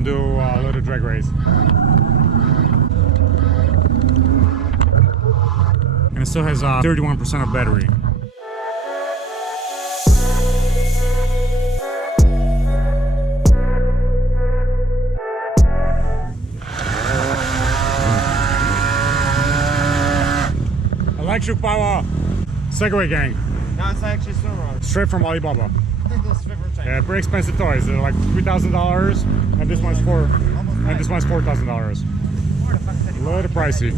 gonna do a little drag race. And it still has 31% of battery. Electric power! Segway gang. No, it's actually SUR RON. Straight from Alibaba. Straight from China. Yeah, pretty expensive toys. They're like $3,000, and this one's $4,000. A little pricey.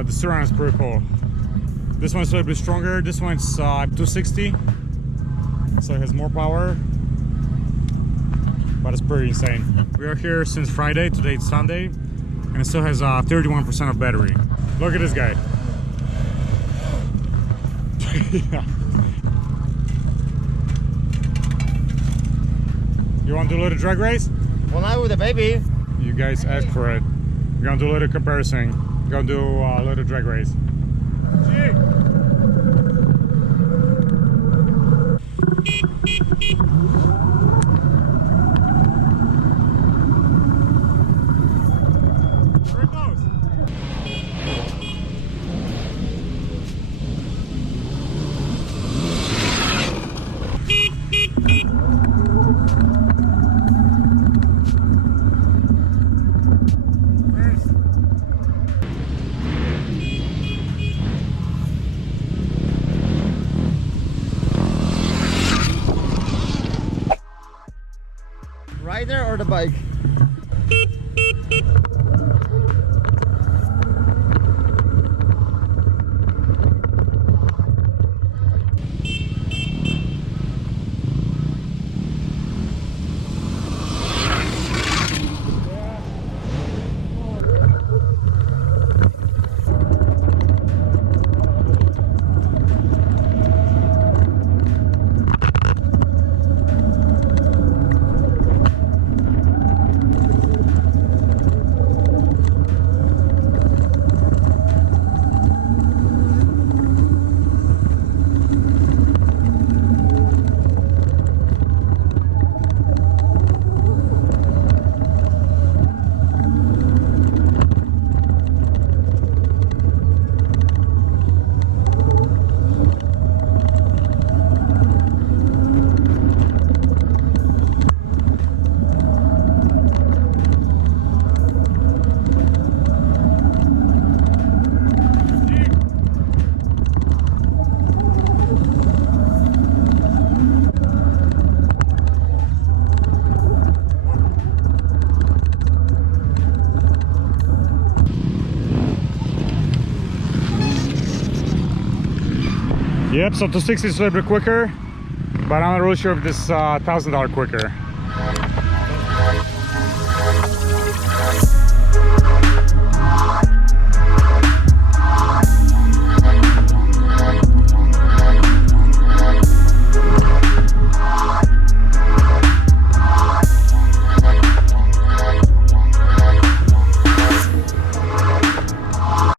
The SUR RON is pretty cool. This one's a little bit stronger. This one's 260, so it has more power, but it's pretty insane. We are here since Friday. Today it's Sunday, and it still has 31% of battery. Look at this guy. Yeah. You want to do a little drag race? Well, not with a baby. You guys asked for it. We're gonna do a little comparison. We're gonna do a little drag race. Gee. Very close. Rider or the bike? Yep, so 260 is a little bit quicker, but I'm not really sure if this is $1,000 quicker.